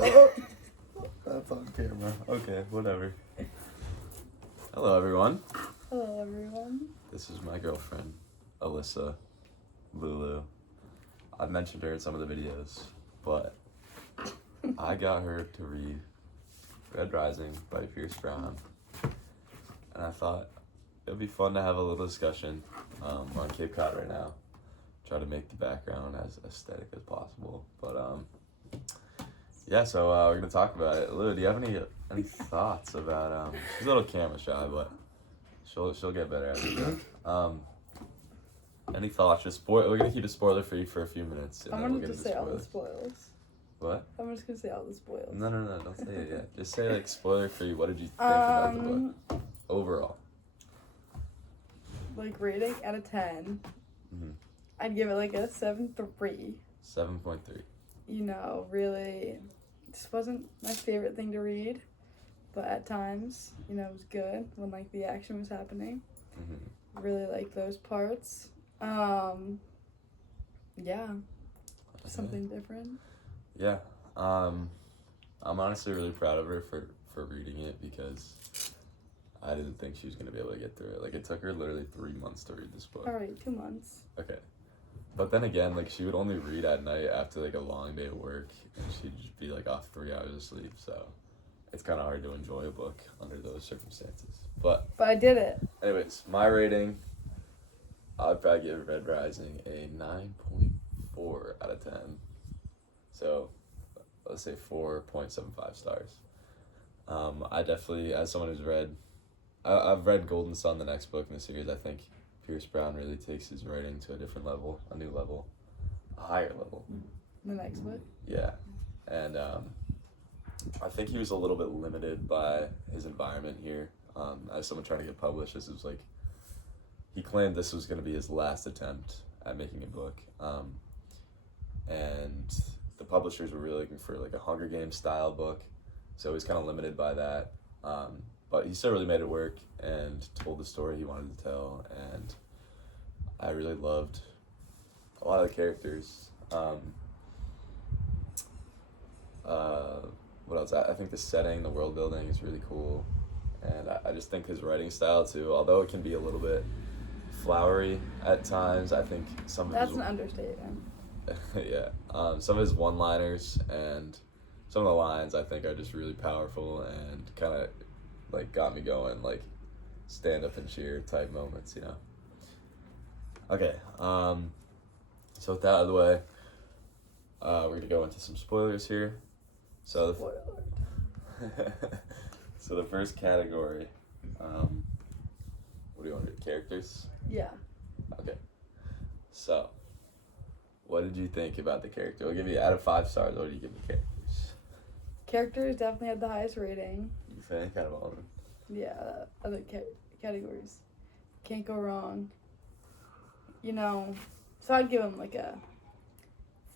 That's on camera. Okay, whatever. Hello, everyone. Hello, everyone. This is my girlfriend, Alyssa Lulu. I've mentioned her in some of the videos, but I got her to read Red Rising by Pierce Brown, and I thought it would be fun to have a little discussion. We're on Cape Cod right now. Try to make the background as aesthetic as possible, but yeah. So we're gonna talk about it. Lou, do you have any thoughts about? She's a little camera shy, but she'll get better at it. Any thoughts? We're gonna keep it spoiler free for a few minutes. I'm gonna just say all the spoilers. What? I'm just gonna say all the spoilers. No, don't say it yet. Just say like spoiler free. What did you think about the book overall? Like rating out of 10, Mm-hmm. I'd give it like a 7.3. 7.3. You know, really, this wasn't my favorite thing to read, but at times, you know, it was good when like the action was happening. Mm-hmm. Really like those parts. Yeah, something different. Yeah. I'm honestly really proud of her for reading it because I didn't think she was gonna be able to get through it. Like it took her literally 3 months to read this book. All right, 2 months. Okay. But then again, like she would only read at night after like a long day of work, and she'd just be like off 3 hours of sleep. So it's kind of hard to enjoy a book under those circumstances. But I did it. anyways, my rating, I'd probably give Red Rising a 9.4 out of 10. So let's say 4.75 stars. I definitely, as someone who's I've read Golden Sun, the next book in the series. I think Pierce Brown really takes his writing to a different level, a new level, a higher level. The next book? Yeah. And I think he was a little bit limited by his environment here. As someone trying to get published, this was like, he claimed this was going to be his last attempt at making a book. And the publishers were really looking for like a Hunger Games style book. So he's kind of limited by that. But he still really made it work and told the story he wanted to tell. And I really loved a lot of the characters. What else? I think the setting, the world building is really cool. And I just think his writing style too, although it can be a little bit flowery at times, I think some of That's an understatement. yeah. Some of his one-liners and some of the lines I think are just really powerful and kind of like got me going, like stand up and cheer type moments, you know. Okay. So with that out of the way, we're gonna go into some spoilers here. So so the first category, what do you want to do? Characters? Yeah. Okay. So, what did you think about the character? I'll give you out of 5 stars. What do you give the characters? Characters definitely had the highest rating. You think out of all of them? Yeah, other categories. Can't go wrong. You know, so I'd give him like a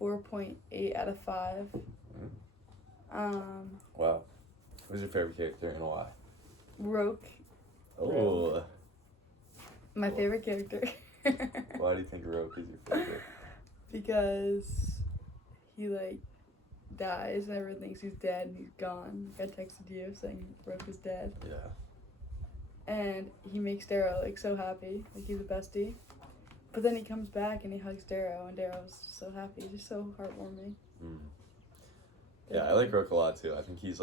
4.8 out of 5. Wow. Who's your favorite character and why? Roke. Oh. My favorite character. Why do you think Roke is your favorite? Because he like dies and everyone thinks he's dead and he's gone. Like I texted you saying Roke is dead. Yeah. And he makes Darrow like so happy, like he's a bestie. But then he comes back and he hugs Darrow, and Darrow's so happy. He's just so heartwarming. Mm. Yeah, I like Roke a lot too. I think he's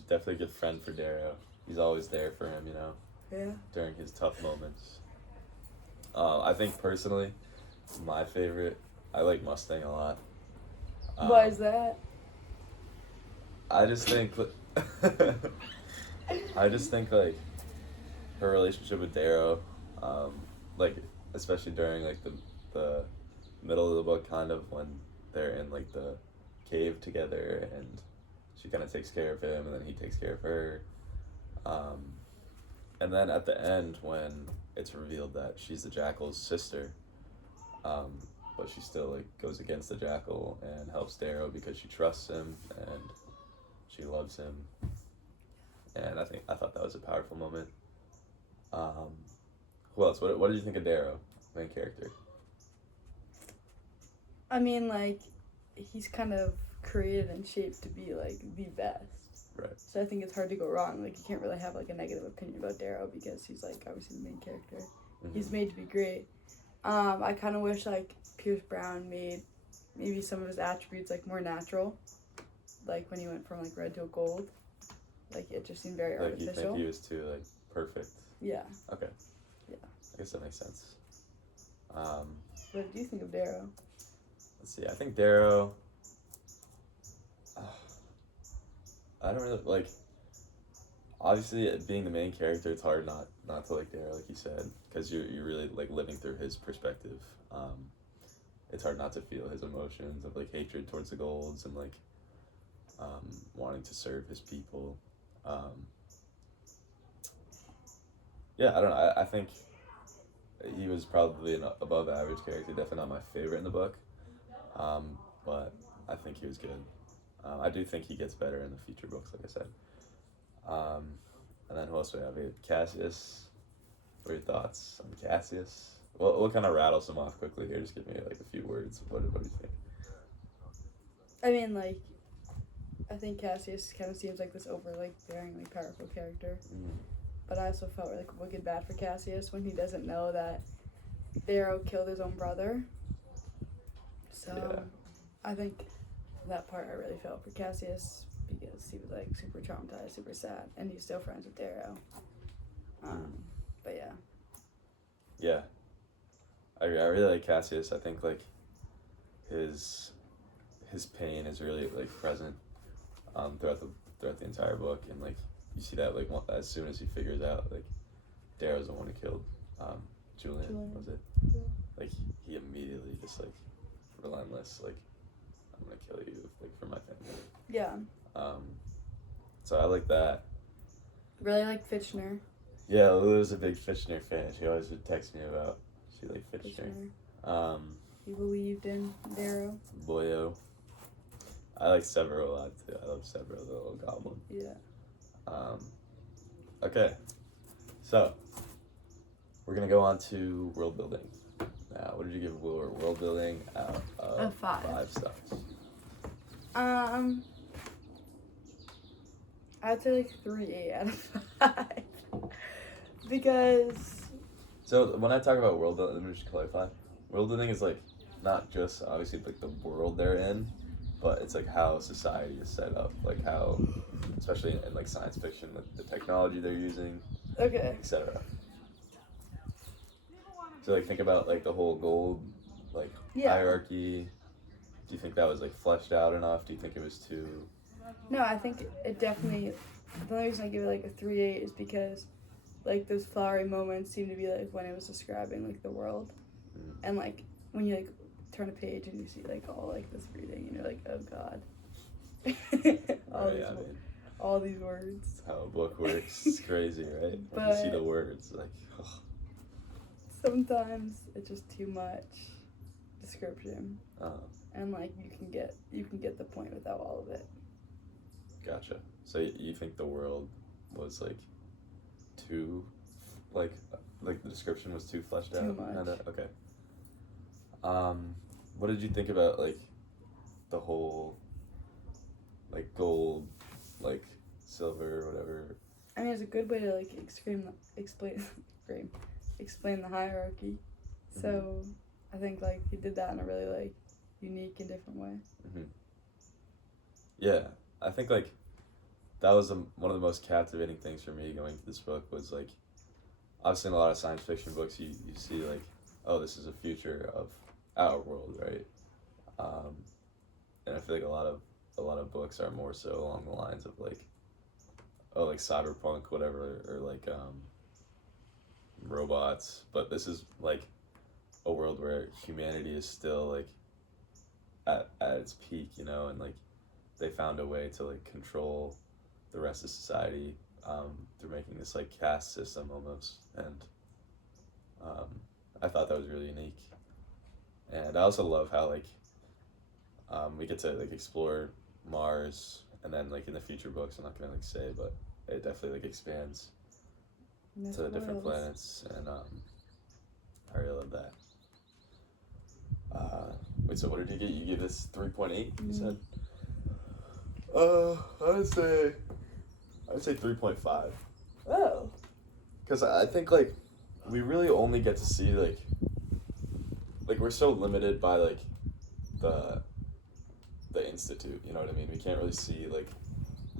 definitely a good friend for Darrow. He's always there for him, you know. Yeah. During his tough moments. I think personally, my favorite, I like Mustang a lot. Why is that? I just think like her relationship with Darrow, like especially during like the middle of the book, kind of when they're in like the cave together and she kind of takes care of him and then he takes care of her, and then at the end when it's revealed that she's the Jackal's sister, but she still like goes against the Jackal and helps Darrow because she trusts him and she loves him. And I thought that was a powerful moment. Who else? What did you think of Darrow, main character? I mean, like, he's kind of created and shaped to be like the best. Right. So I think it's hard to go wrong. Like you can't really have like a negative opinion about Darrow because he's like obviously the main character. Mm-hmm. He's made to be great. I kind of wish like Pierce Brown made maybe some of his attributes like more natural, like when he went from like red to a gold. Like it just seemed very Like you artificial. think he was too like perfect? Yeah. Okay. Yeah. I guess that makes sense. What do you think of Darrow? Let's see. I think Darrow. I don't really like. Obviously, being the main character, it's hard not to like Darrow, like you said, because you're really like living through his perspective. It's hard not to feel his emotions of like hatred towards the Golds and like wanting to serve his people. Yeah, I don't know. I think he was probably an above average character. Definitely not my favorite in the book, but I think he was good. I do think he gets better in the future books, like I said. And then who else do we have? We have Cassius. What are your thoughts on Cassius? What kind of rattles him off quickly here? Just give me like a few words. What do you think? I mean, like, I think Cassius kind of seems like this bearingly powerful character. But I also felt like wicked bad for Cassius when he doesn't know that Darrow killed his own brother. So Yeah. I think that part I really felt for Cassius because he was like super traumatized, super sad, and he's still friends with Darrow. But yeah. Yeah. I really like Cassius. I think like his pain is really like present throughout the entire book, and like you see that like as soon as he figures out like Darrow's the one who killed Julian, was it? Yeah. Like he immediately just like relentless, like I'm gonna kill you like for my family. Yeah. So I like that. Really like Fitchner. Yeah, Lulu's a big Fitchner fan. She always would text me about she liked Fitchner. He believed in Darrow. Boyo. I like Severo a lot too. I love Severo, the little goblin. Yeah. Okay, so we're gonna go on to world building. Now, what did you give world building out of 5 stars? I'd say like 3 out of 5 because So when I talk about world building, let me just clarify. World building is like not just obviously like the world they're in, but it's like how society is set up, like how, especially in like science fiction, the technology they're using, okay. etc. So like think about like the whole gold like hierarchy. Do you think that was like fleshed out enough? Do you think it was too? No, I think it definitely. The only reason I give it like a 3.8 is because like those flowery moments seem to be like when it was describing like the world, and like when you like turn a page and you see like all like this reading and you're like, oh god. All these words. How a book works. It's crazy, right? When you see the words, like, oh. Sometimes it's just too much description, and like you can get the point without all of it. Gotcha. So you think the world was like too, like the description was too fleshed out? Too much. Kinda? Okay. What did you think about like the whole like gold, like silver, whatever? I mean, it's a good way to like explain the hierarchy. So I think like he did that in a really like unique and different way. Yeah, I think like that was one of the most captivating things for me going to this book was like, obviously in a lot of science fiction books you see like, oh, this is a future of our world, right? And I feel like a lot of books are more so along the lines of like, oh, like cyberpunk, whatever, or like robots. But this is like a world where humanity is still like at its peak, you know, and like they found a way to like control the rest of society through making this like caste system almost, and I thought that was really unique. And I also love how like we get to like explore Mars, and then like in the future books, I'm not gonna like say, but it definitely like expands to the different planets, and I really love that. Wait, so what did you get? You gave this 3.8, you said? I'd say 3.5. Oh. Because I think, like, we really only get to see, like, we're so limited by, like, the Institute, you know what I mean? We can't really see, like,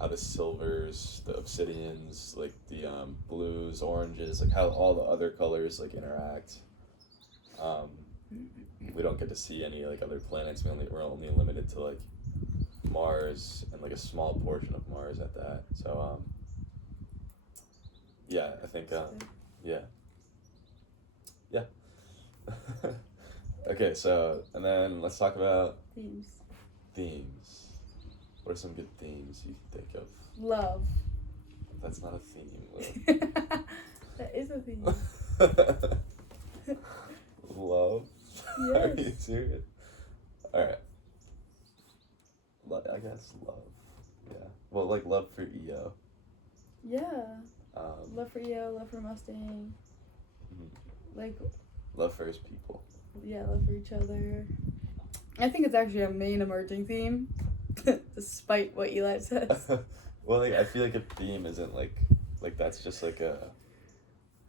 how the silvers, the obsidians, like, the, blues, oranges, like, how all the other colors, like, interact. We don't get to see any, like, other planets. We're only limited to, like, Mars and, like, a small portion of Mars at that. So, yeah, I think, yeah. Yeah. Okay, so, and then let's talk about themes. What are some good themes you can think of? Love. That's not a theme, Lou. That is a theme. Love? Yes. Are you serious? Alright. I guess love. Yeah. Well, like love for EO. Yeah. Love for EO, love for Mustang. Like. Love for his people. Yeah, love for each other. I think it's actually a main emerging theme, despite what Eli says. Well, like, I feel like a theme isn't like that's just like a.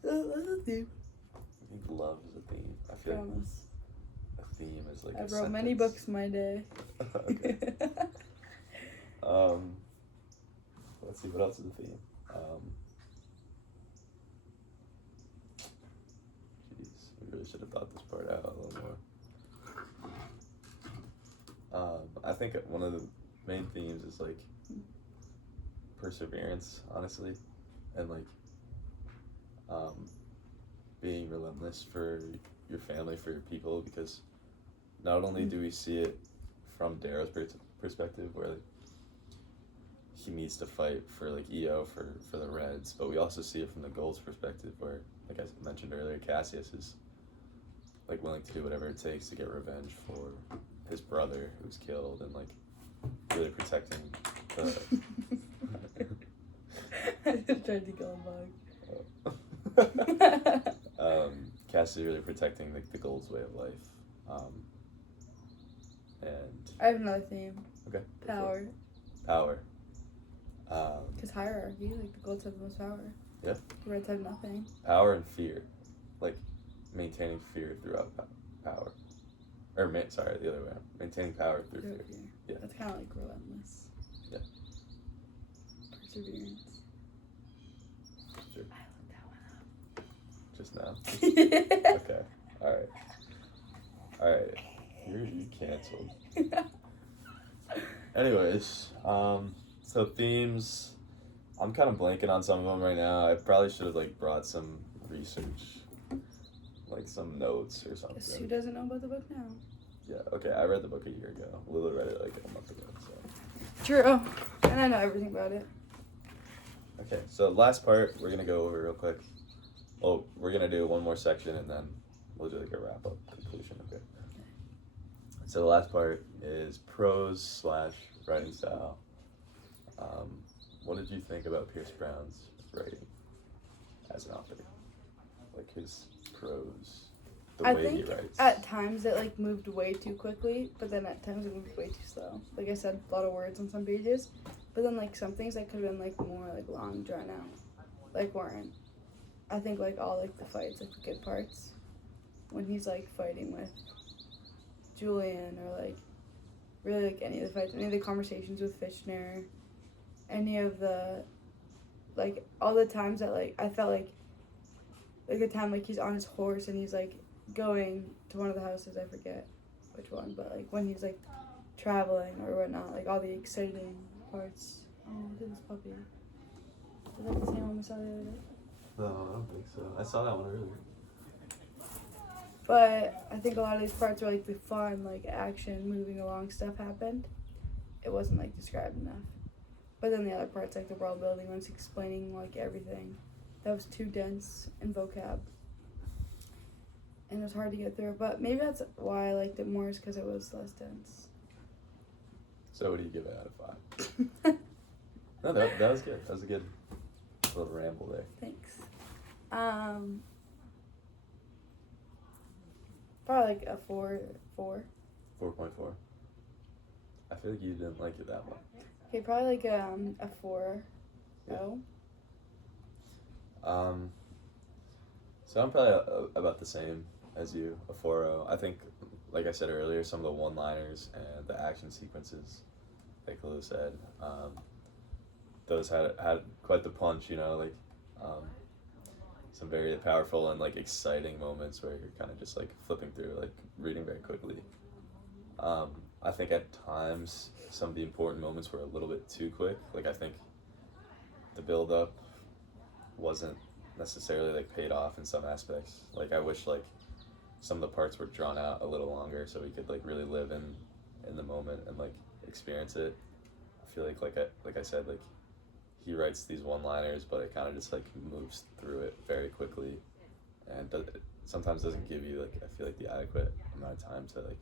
That's a theme. I think love is a theme. I feel Promise. like a theme is like. I wrote many books in my day. Okay. Let's see, what else is a theme? Jeez, we really should have thought this part out a little more. I think one of the main themes is like perseverance, honestly, and like being relentless for your family, for your people, because not only do we see it from Darrow's perspective, where like he needs to fight for like EO for the Reds, but we also see it from the Gold's perspective, where, like I mentioned earlier, Cassius is like willing to do whatever it takes to get revenge for his brother who's killed, and like really protecting the. I just tried to kill a bug. Cassius is really protecting like the Gold's way of life, and I have another theme. Okay. Power. Power. Because hierarchy, like the Golds have the most power. Yeah. The Reds have nothing. Power and fear, like maintaining fear throughout power, or sorry, the other way around. Maintaining power through fear. Yeah. That's kind of like relentless. Yeah. Perseverance. Sure. I looked Just now. that one up. Okay. All right. You canceled. Anyways, so themes. I'm kind of blanking on some of them right now. I probably should have like brought some research, like some notes or something. Guess who doesn't know about the book now? Yeah. Okay. I read the book a year ago. Lulu read it like a month ago. So. True. And I know everything about it. Okay. So last part we're gonna go over real quick. Well, we're gonna do one more section and then we'll do like a wrap up conclusion. Okay. So the last part is prose / writing style. What did you think about Pierce Brown's writing as an author? Like his prose, the way he writes. At times it like moved way too quickly, but then at times it moved way too slow. Like I said, a lot of words on some pages, but then like some things that could have been like more like long drawn out, like weren't. I think like all like the fights, like the good parts, when he's like fighting with Julian, or like really like any of the fights, any of the conversations with Fishner, any of the like all the times that like I felt like a time like he's on his horse and he's like going to one of the houses, I forget which one, but like when he's like traveling or whatnot, like all the exciting parts. Oh, look at this puppy. Is that the same one we saw the other day? No, I don't think so. I saw that one earlier. But I think a lot of these parts were like the fun, like action, moving along stuff happened. It wasn't like described enough. But then the other parts, like the world building, ones explaining like everything, that was too dense in vocab. And it was hard to get through. But maybe that's why I liked it more, is because it was less dense. So what do you give it out of 5? No, that was good. That was a good little ramble there. Thanks. Probably like a 4. 4.4. I feel like you didn't like it that much. Okay, probably like a 4. Yeah. Oh. So I'm probably about the same as you, a 4.0. I think, like I said earlier, some of the one-liners and the action sequences, like Lou said, those had quite the punch, you know, like some very powerful and like exciting moments where you're kind of just like flipping through, like reading very quickly. I think at times some of the important moments were a little bit too quick. Like I think the build-up wasn't necessarily like paid off in some aspects. Like I wish like some of the parts were drawn out a little longer so we could like really live in the moment and like experience it. I feel like I said, like he writes these one-liners, but it kind of just like moves through it very quickly, and sometimes doesn't give you like I feel like the adequate amount of time to like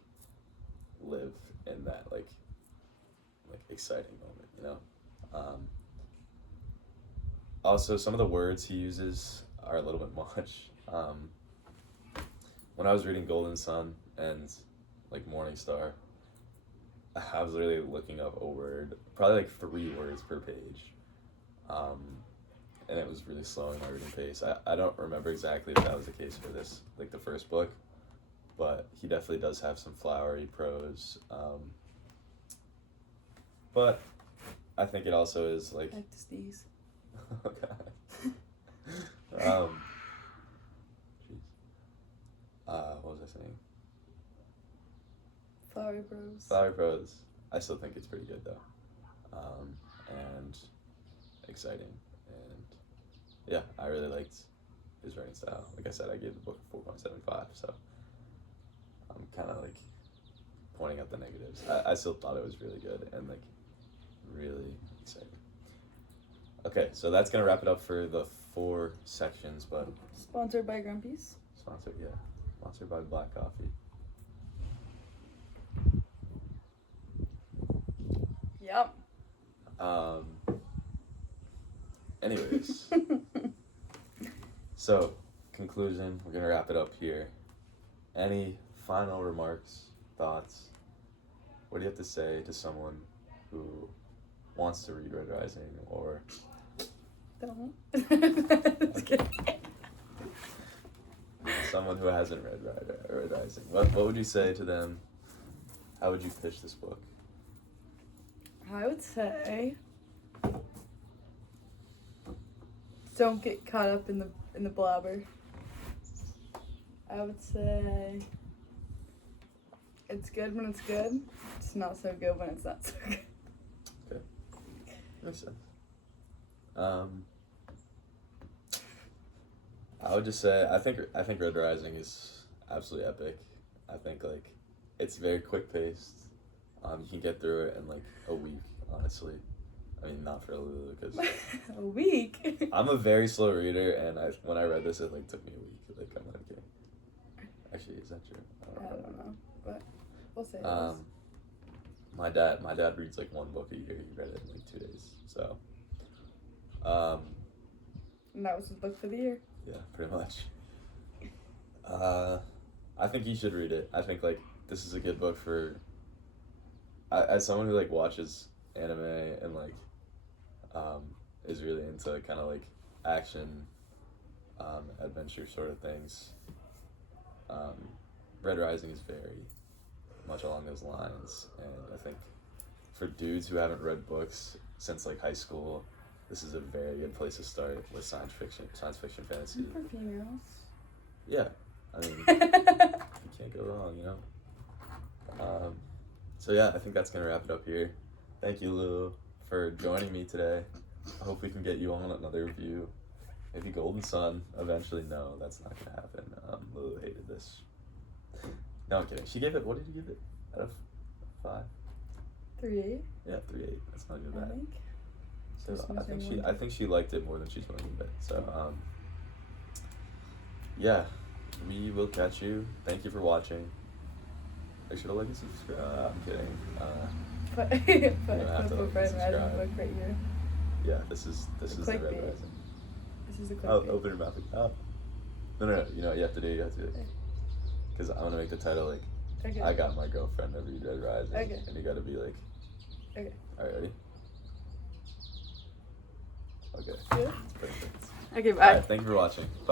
live in that like exciting moment, you know. Also, some of the words he uses are a little bit much. When I was reading Golden Sun and like Morning Star, I was literally looking up a word, probably like 3 words per page. And it was really slowing my reading pace. I don't remember exactly if that was the case for this, like the first book, but he definitely does have some flowery prose. But I think it also is like. Back to Steez. Okay. Jeez. What was I saying? Flowery prose. Flowery prose. I still think it's pretty good though, and exciting, and yeah, I really liked his writing style. Like I said, I gave the book a 4.75, so I'm kind of like pointing out the negatives. I still thought it was really good and like really exciting. Okay, so that's gonna wrap it up for the 4 sections, but Sponsored by Grumpy's. Sponsored by Black Coffee. Yep. Anyways, so conclusion, we're gonna wrap it up here. Any final remarks, thoughts? What do you have to say to someone who wants to read Red Rising or Don't. Just kidding. someone who hasn't read Red Rising? What would you say to them? How would you pitch this book? I would say don't get caught up in the blabber. I would say it's good when it's good. It's not so good when it's not so good. Okay, makes sense. I would just say I think Red Rising is absolutely epic. I think like it's very quick paced. You can get through it in like a week, honestly. I mean, not for Lulu because A week. I'm a very slow reader, and when I read this, it like took me a week. Like I'm not kidding. Actually, is that true? I don't know, but we'll say it is. My dad reads like 1 book a year. He read it in like 2 days. So, And that was his book for the year. yeah, pretty much. I think you should read it. I think like this is a good book for. As someone who like watches anime and like is really into kind of like action adventure sort of things, Red Rising is very much along those lines, and I think for dudes who haven't read books since like high school, this is a very good place to start with science fiction fantasy. For females. Yeah, I mean you can't go wrong, you know. So yeah, I think that's gonna wrap it up here. Thank you, Lulu, for joining me today. I hope we can get you on another review. Maybe Golden Sun eventually. No, that's not gonna happen. Lulu hated this. No, I'm kidding. She gave it. What did you give it? Out of 5? 3.8. Yeah, 3.8. That's not even I bad. think. So Just I think missing she. one. I think she liked it more than she's willing to admit. So yeah, we will catch you. Thank you for watching. Make sure to like and subscribe. I'm kidding. Put have to book Red Rising subscribe. book right here. Yeah, this is the Red clickbait. Rising. This is the clickbait. Oh, open your mouth. Oh. No. You know what you have to do? You have to. Because I'm gonna make the title like, Okay. I got my girlfriend to read Red Rising. Okay. And you gotta be like. Okay. Alright, ready? Okay. Yeah. Perfect. Okay, All bye. right. Thank you for watching. Bye.